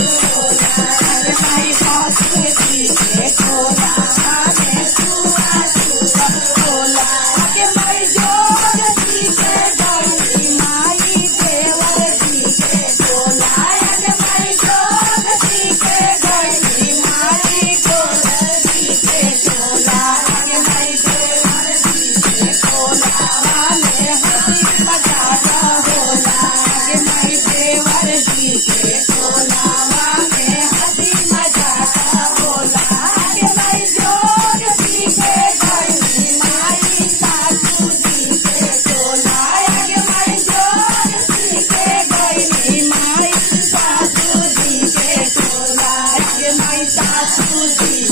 माई सासू जी के टोला में सुआ सुआ टोला के माई जोग जी के गई माई देवर जी के टोला के माई जोग जी के गई माई गोर जी के टोला के माई देवर जी के टोला में हंसी मजाक होला के माई देवर जी के टोला में हंसी मजाक होला के माई जोग जी के गई माई सासू जी के टोला के माई जोग जी के गई माई सासू जी के टोला के माई सासू जी